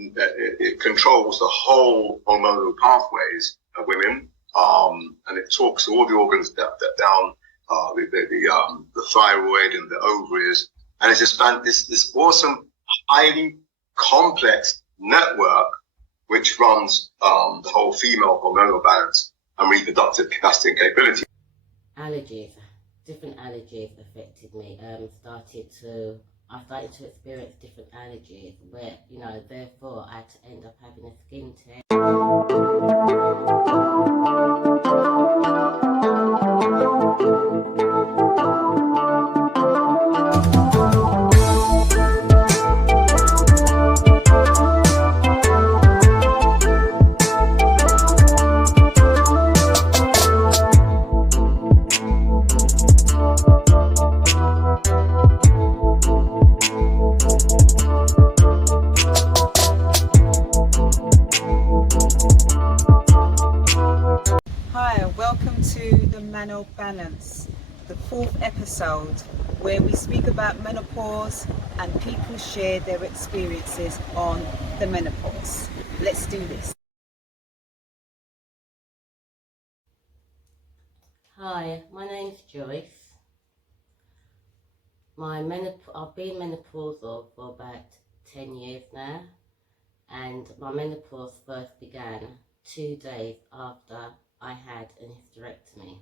it controls the whole hormonal pathways of women, and it talks to all the organs down the thyroid and the ovaries, and it's this awesome, highly complex network which runs the whole female hormonal balance and reproductive capacity and capability. Allergies, different allergies affected me. I started to experience different allergies where, therefore I had to end up having a skin test. Welcome to the Menobalance, the 4th episode, where we speak about menopause and people share their experiences on the menopause. Let's do this. Hi, my name's Joyce. I've been menopausal for about 10 years now, and my menopause first began 2 days after I had an hysterectomy.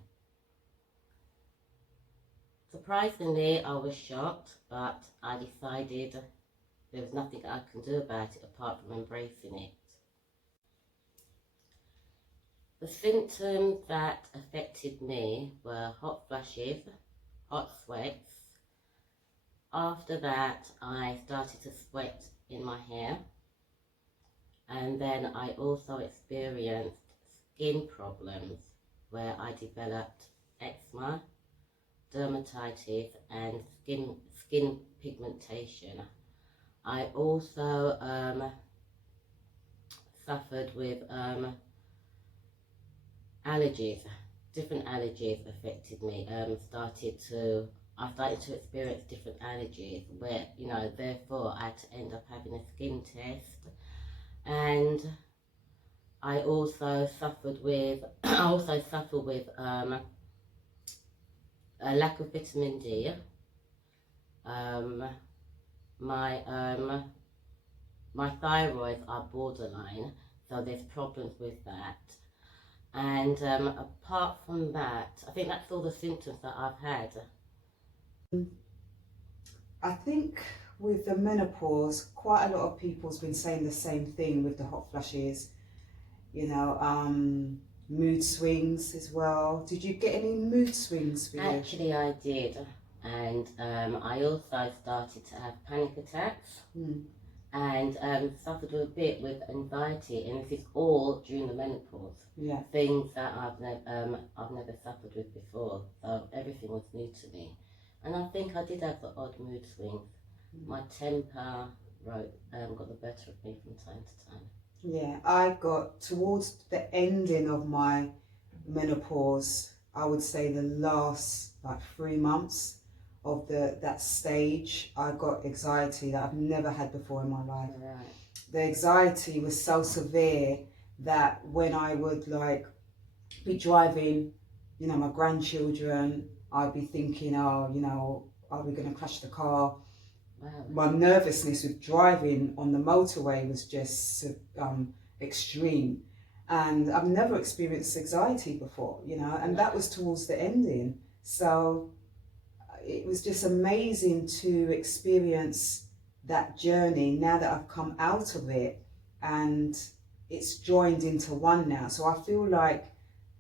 Surprisingly, I was shocked, but I decided there was nothing I can do about it apart from embracing it. The symptoms that affected me were hot flushes, hot sweats. After that, I started to sweat in my hair, and then I also experienced skin problems where I developed eczema, dermatitis and skin pigmentation. I also suffered with allergies. Different allergies affected me. I started to experience different allergies where, therefore I had to end up having a skin test, and I also suffered with a lack of vitamin D. My thyroid are borderline, so there's problems with that. And apart from that, I think that's all the symptoms that I've had. I think with the menopause, quite a lot of people's been saying the same thing with the hot flushes, mood swings as well. Did you get any mood swings for you? Actually, I did, and I also started to have panic attacks, and suffered a bit with anxiety, and this is all during the menopause. Yeah. Things that I've never suffered with before, so everything was new to me. And I think I did have the odd mood swings. My temper got the better of me from time to time. Yeah, I got towards the ending of my menopause, I would say the last 3 months of that stage, I got anxiety that I've never had before in my life. Right. The anxiety was so severe that when I would be driving, my grandchildren, I'd be thinking, are we going to crash the car? Wow. My nervousness with driving on the motorway was just extreme, and I've never experienced anxiety before, and that was towards the ending. So it was just amazing to experience that journey now that I've come out of it, and it's joined into one now. So I feel like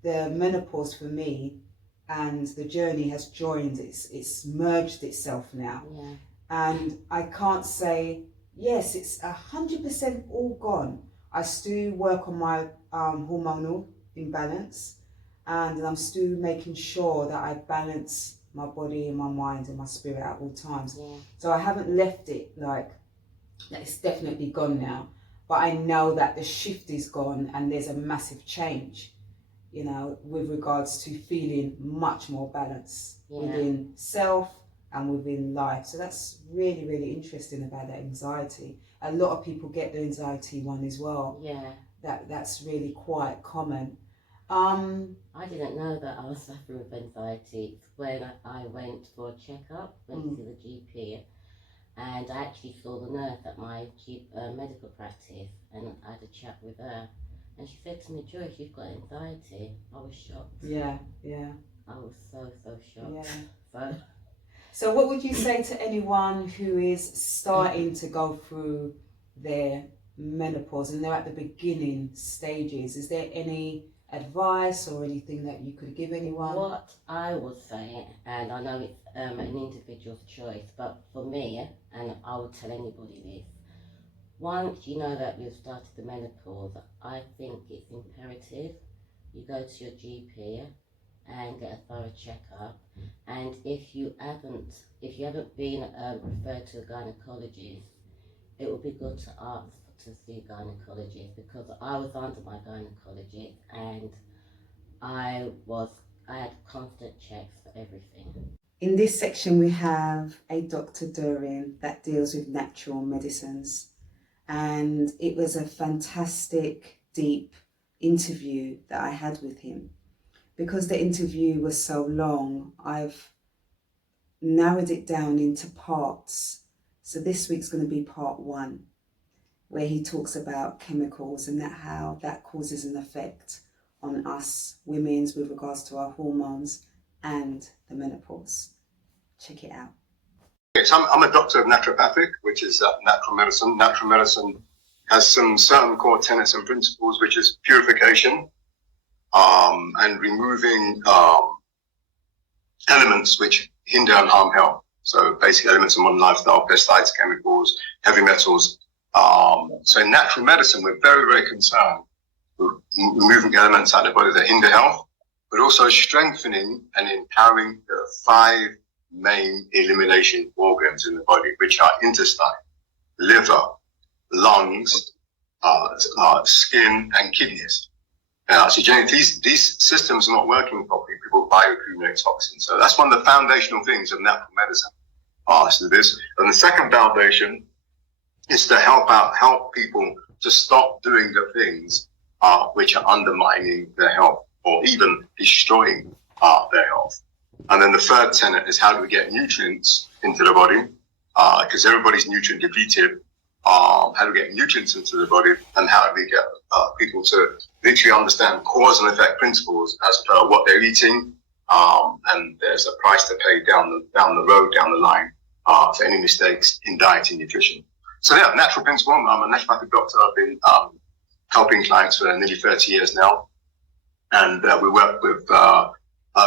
the menopause for me and the journey has joined, it's merged itself now. Yeah. And I can't say, yes, it's 100% all gone. I still work on my hormonal imbalance, and I'm still making sure that I balance my body and my mind and my spirit at all times. Yeah. So I haven't left it that it's definitely gone now, but I know that the shift is gone and there's a massive change, with regards to feeling much more balanced within self and within life. So that's really, really interesting about that anxiety. a lot of people get the anxiety one as well. Yeah. That's really quite common. I didn't know that I was suffering with anxiety when I went for a checkup, went to the GP, and I actually saw the nurse at my medical practice, and I had a chat with her, and she said to me, "Joyce, you've got anxiety." I was shocked. Yeah. I was so shocked. Yeah. So what would you say to anyone who is starting to go through their menopause and they're at the beginning stages? Is there any advice or anything that you could give anyone? What I would say, and I know it's an individual's choice, but for me, and I would tell anybody this, once you know that you've started the menopause, I think it's imperative you go to your GP and get a thorough checkup. And if you haven't been referred to a gynecologist, it would be good to ask to see a gynecologist, because I was under my gynecologist and I had constant checks for everything. In this section we have a Dr. Durin that deals with natural medicines, and it was a fantastic, deep interview that I had with him. Because the interview was so long, I've narrowed it down into parts. So this week's going to be part 1, where he talks about chemicals and how that causes an effect on us women with regards to our hormones and the menopause. Check it out. Okay, so I'm a doctor of naturopathic, which is natural medicine. Natural medicine has some certain core tenets and principles, which is purification, and removing elements which hinder and harm health. So basic elements of modern lifestyle, pesticides, chemicals, heavy metals. So in natural medicine, we're very concerned with removing elements out of the body that hinder health, but also strengthening and empowering the 5 main elimination organs in the body, which are intestine, liver, lungs, skin, and kidneys. So generally, these systems are not working properly. People bioaccumulate toxins. So that's one of the foundational things of natural medicine. So this, and the second foundation is to help people to stop doing the things which are undermining their health or even destroying their health. And then the third tenet is how do we get nutrients into the body, because everybody's nutrient depleted. How do we get nutrients into the body, and how do we get people to literally understand cause and effect principles as per what they're eating, and there's a price to pay down the road, down the line, for any mistakes in diet and nutrition. So yeah, natural principle. I'm a naturopathic doctor. I've been helping clients for nearly 30 years now, and we work with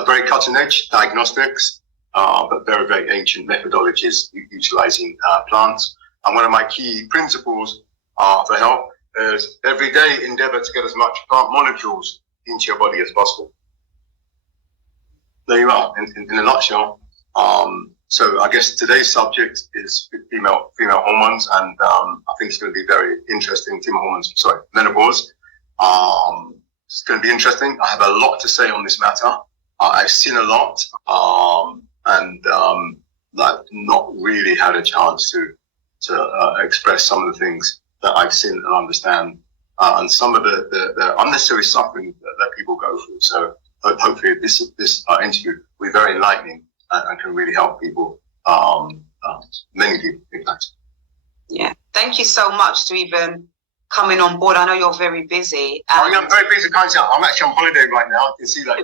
very cutting edge diagnostics, but very ancient methodologies utilizing plants. And one of my key principles for health is every day endeavor to get as much plant molecules into your body as possible. There you are, in a nutshell. So I guess today's subject is female hormones, and I think it's going to be very interesting. Menopause. It's going to be interesting. I have a lot to say on this matter. I've seen a lot, and I've not really had a chance to express some of the things that I've seen and understand, and some of the unnecessary suffering that people go through. So hopefully this interview will be very enlightening and can really help people, many people, in fact. Yeah, thank you so much to even coming on board. I know you're very busy. I'm very busy, guys. I'm actually on holiday right now. You can see that.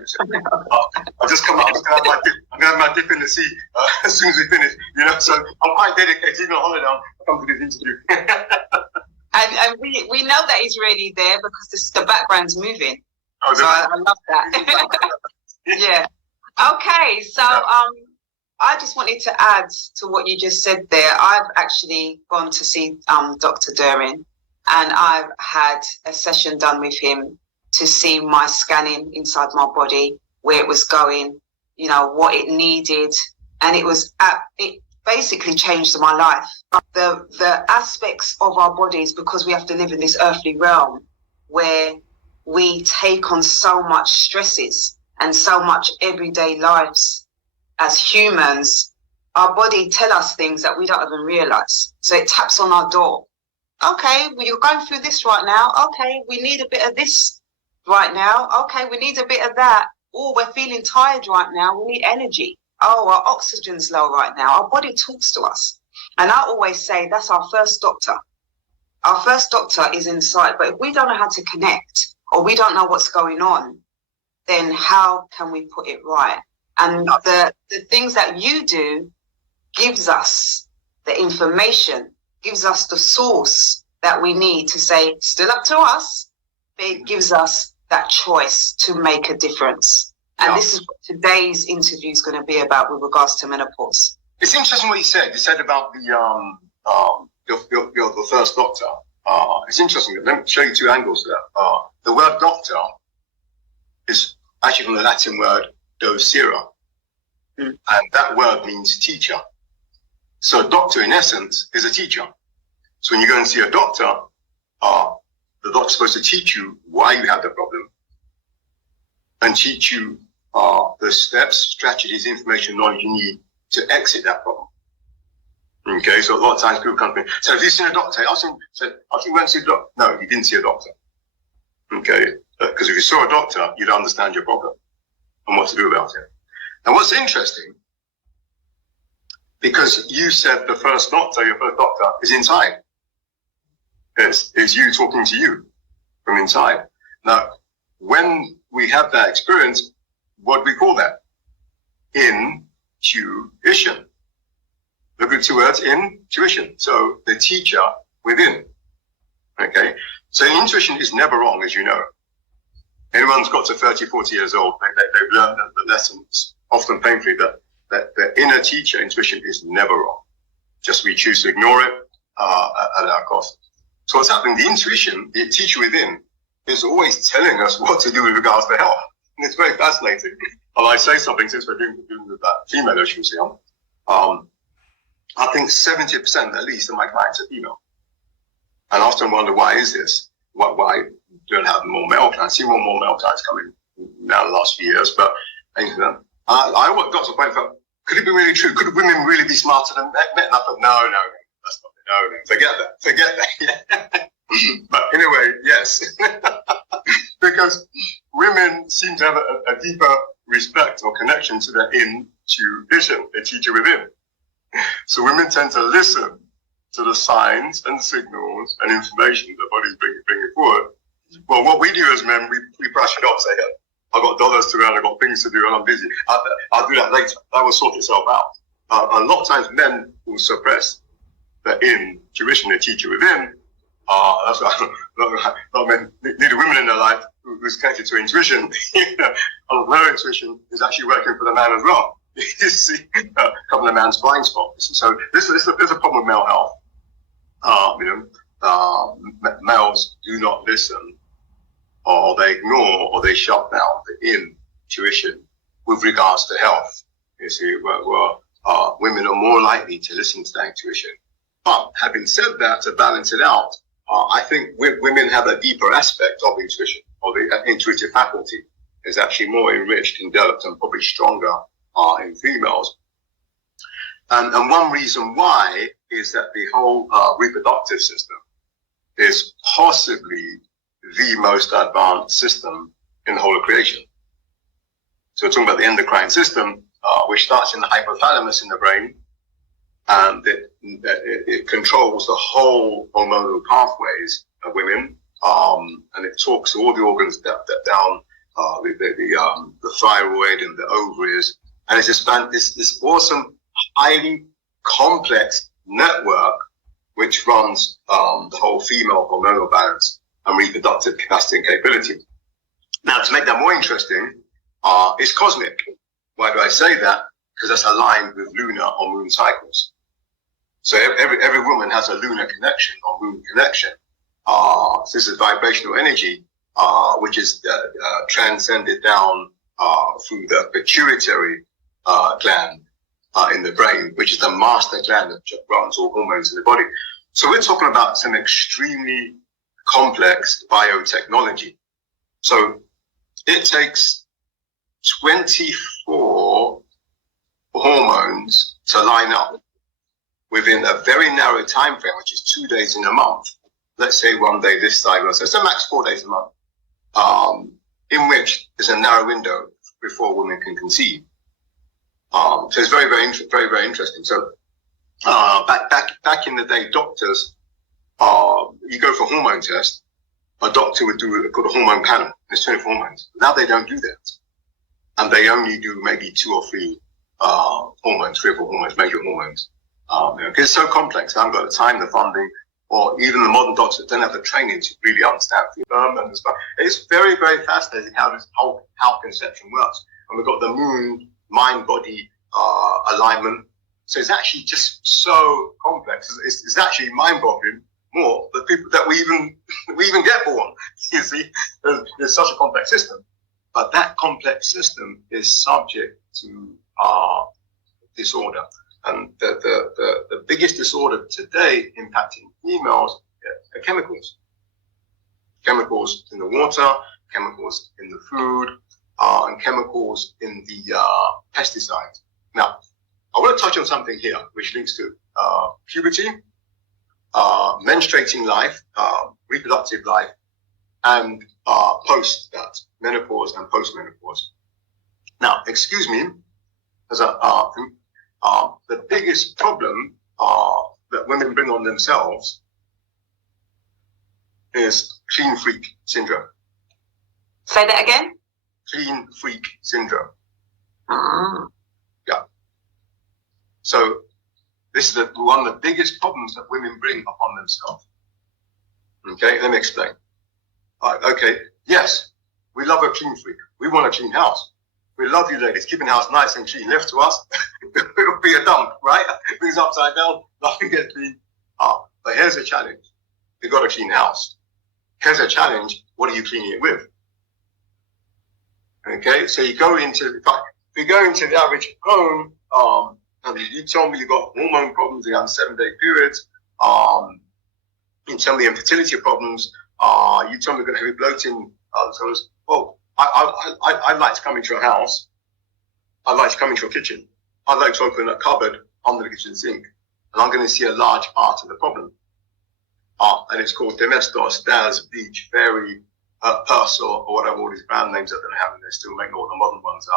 I'll just come out. I'm going to have my dip in the sea as soon as we finish. So I'm quite dedicated. Even on holiday, I'll come to this interview. and we know that he's really there because the background's moving. Oh, so I love that. Yeah. Okay, so I just wanted to add to what you just said there. I've actually gone to see Dr. Durin, and I've had a session done with him to see my scanning inside my body, where it was going, what it needed, and it basically changed my life. The aspects of our bodies, because we have to live in this earthly realm where we take on so much stresses and so much everyday lives as humans, our body tell us things that we don't even realize. So it taps on our door Okay, well, you're going through this right now. Okay, we need a bit of this right now. Okay, we need a bit of that. Oh, we're feeling tired right now. We need energy. Oh, our oxygen's low right now. Our body talks to us. And I always say that's our first doctor. Our first doctor is inside. But if we don't know how to connect or we don't know what's going on, then how can we put it right? And the things that you do gives us the information, gives us the source that we need to say, still up to us, but it gives us that choice to make a difference. And this is what today's interview is going to be about with regards to menopause. It's interesting what you said. You said about the the first doctor. It's interesting. Let me show you two angles there. The word doctor is actually from the Latin word docere, and that word means teacher. So a doctor, in essence, is a teacher. So when you go and see a doctor, the doctor's supposed to teach you why you have the problem and teach you the steps, strategies, information, knowledge you need to exit that problem. Okay, so a lot of times people come to me, so have you seen a doctor? I think you went to see a doctor. No, you didn't see a doctor. Okay, because if you saw a doctor, you'd understand your problem and what to do about it. And what's interesting, because you said your first doctor is inside. It's you talking to you from inside. Now, when we have that experience, what do we call that? Intuition. Look at the two words, intuition. So the teacher within. Okay? So intuition is never wrong, as you know. Anyone's got to 30, 40 years old, they've learned the lessons, often painfully, that the inner teacher intuition is never wrong. Just we choose to ignore it at our cost. So what's happening? The intuition, the teacher within, is always telling us what to do with regards to health. And it's very fascinating. Well, I say something since we're doing with that female issue, I think 70% at least of my clients are female. And I often wonder, why is this? Why don't have more male clients? I see more male clients coming now in the last few years, but I got to the point of, could it be really true? Could women really be smarter than men? I thought, no, that's not it. No, forget that. But anyway, yes. Because women seem to have a deeper respect or connection to their intuition, the teacher within. So women tend to listen to the signs and signals and information the body's bringing forward. Well, what we do as men, we brush it off, say, hey, I've got dollars to earn, I've got things to do, and I'm busy. I'll do that later. That will sort itself out. A lot of times men will suppress the intuition, the teacher within. That's why a lot of men need a woman in their life who's connected to intuition. Her intuition is actually working for the man as well. You see, a couple of man's blind spots. So there's a problem with male health. Males do not listen, or they ignore, or they shut down the intuition with regards to health. You see, women are more likely to listen to that intuition. But having said that, to balance it out, I think women have a deeper aspect of intuition, or the intuitive faculty is actually more enriched and developed and probably stronger in females. And one reason why is that the whole reproductive system is possibly the most advanced system in the whole of creation. So we're talking about the endocrine system, which starts in the hypothalamus in the brain, and it controls the whole hormonal pathways of women, and it talks to all the organs down the thyroid and the ovaries, and it's just this awesome, highly complex network which runs the whole female hormonal balance and reproductive capacity and capability. Now, to make that more interesting, it's cosmic. Why do I say that? Because that's aligned with lunar or moon cycles. So every woman has a lunar connection or moon connection. So this is vibrational energy, which is transcended down through the pituitary gland in the brain, which is the master gland that runs all hormones in the body. So we're talking about some extremely complex biotechnology. So it takes 24 hormones to line up within a very narrow time frame, which is 2 days in a month, let's say one day this cycle, so max 4 days a month, in which there's a narrow window before women can conceive. So it's very, very interesting. So back in the day, doctors, you go for a hormone test, a doctor would do called a hormone panel. There's 24 hormones. Now they don't do that, and they only do maybe 2 or 3 hormones, 3 or 4 hormones, major hormones. Because it's so complex, they haven't got the time, the funding, or even the modern doctors don't have the training to really understand and stuff. It's very, very fascinating how conception works. And we've got the moon, mind-body alignment. So it's actually just so complex. It's actually mind-boggling more the people that we even get born. You see, there's such a complex system. But that complex system is subject to disorder. And the biggest disorder today impacting females are chemicals. Chemicals in the water, chemicals in the food, and chemicals in the pesticides. Now, I want to touch on something here which links to puberty, menstruating life, reproductive life, and post that, menopause and post-menopause. Now, excuse me, as the biggest problem that women bring on themselves is clean freak syndrome. Say that again? Clean freak syndrome. Mm. Yeah. So this is one of the biggest problems that women bring upon themselves. Okay, let me explain. Okay, yes, we love a clean freak. We want a clean house. We love you ladies, keeping the house nice and clean. Left to us, it'll be a dump, right? Things upside down, nothing gets clean up. But here's a challenge. You've got a clean house. Here's a challenge. What are you cleaning it with? Okay, so you go into, in fact, if you go into the average home, and you tell me you've got hormone problems, you have 7-day periods, you tell me infertility problems, you tell me you're going to have bloating, well, I'd like to come into your house. I'd like to come into your kitchen. I'd like to open a cupboard under the kitchen sink, and I'm going to see a large part of the problem. And it's called Domestos, Daz, Beach, Fairy, Persil, or whatever all these brand names that they have, and they still make all the modern ones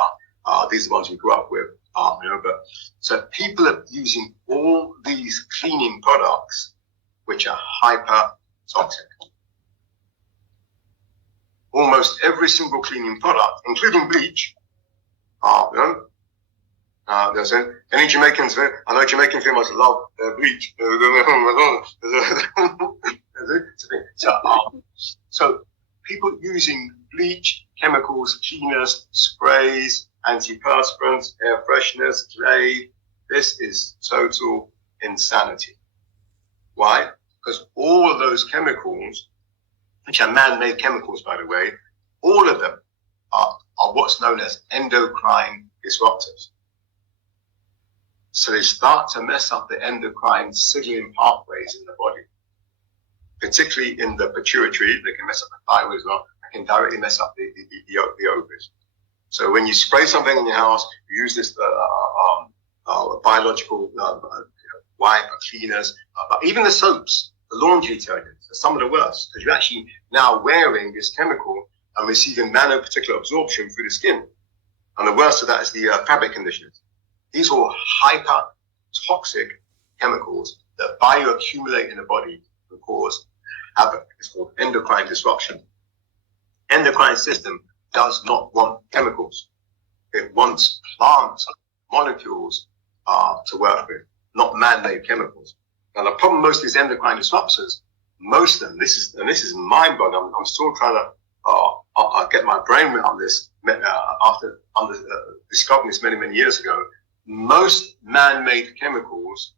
are. These are the ones we grew up with. But so people are using all these cleaning products, which are hyper toxic. Almost every single cleaning product, including bleach, there's any Jamaicans, I know Jamaican females love bleach. So people using bleach, chemicals, cleaners, sprays, antiperspirants, air fresheners, clay, this is total insanity. Why? Because all of those chemicals, which are man-made chemicals, by the way, all of them are what's known as endocrine disruptors. So they start to mess up the endocrine signaling pathways in the body, particularly in the pituitary. They can mess up the thyroid as well. They can directly mess up the ovaries. So when you spray something in your house, you use this biological wipe, cleaners, but even the soaps, the laundry detergents, are some of the worst, because you're actually now wearing this chemical and receiving nanoparticular absorption through the skin. And the worst of that is the fabric conditioners. These are hyper toxic chemicals that bioaccumulate in the body and cause havoc. It's called endocrine disruption. Endocrine system does not want chemicals. It wants plant molecules to work with, not man-made chemicals. Now the problem most of these endocrine disruptors, most of them, this is mind-boggling. I'm still trying to get my brain around this after discovering this many, many years ago. Most man-made chemicals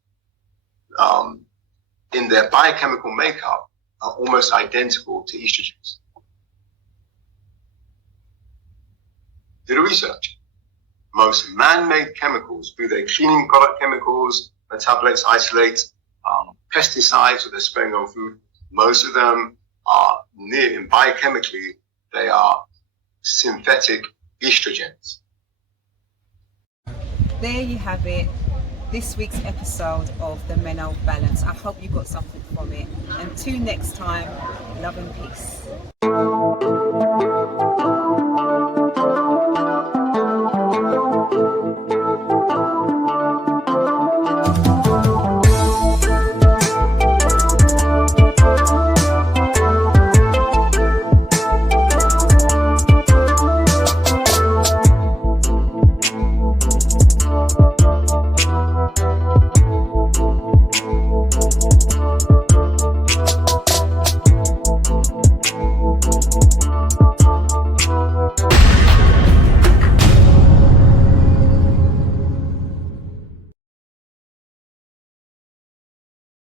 in their biochemical makeup are almost identical to estrogens. Do the research. Most man-made chemicals, be they cleaning product chemicals, metabolites, isolates, pesticides that they're spraying on food, most of them are biochemically, they are synthetic estrogens. There you have it. this week's episode of the Menobalance. I hope you got something from it. Until next time, love and peace.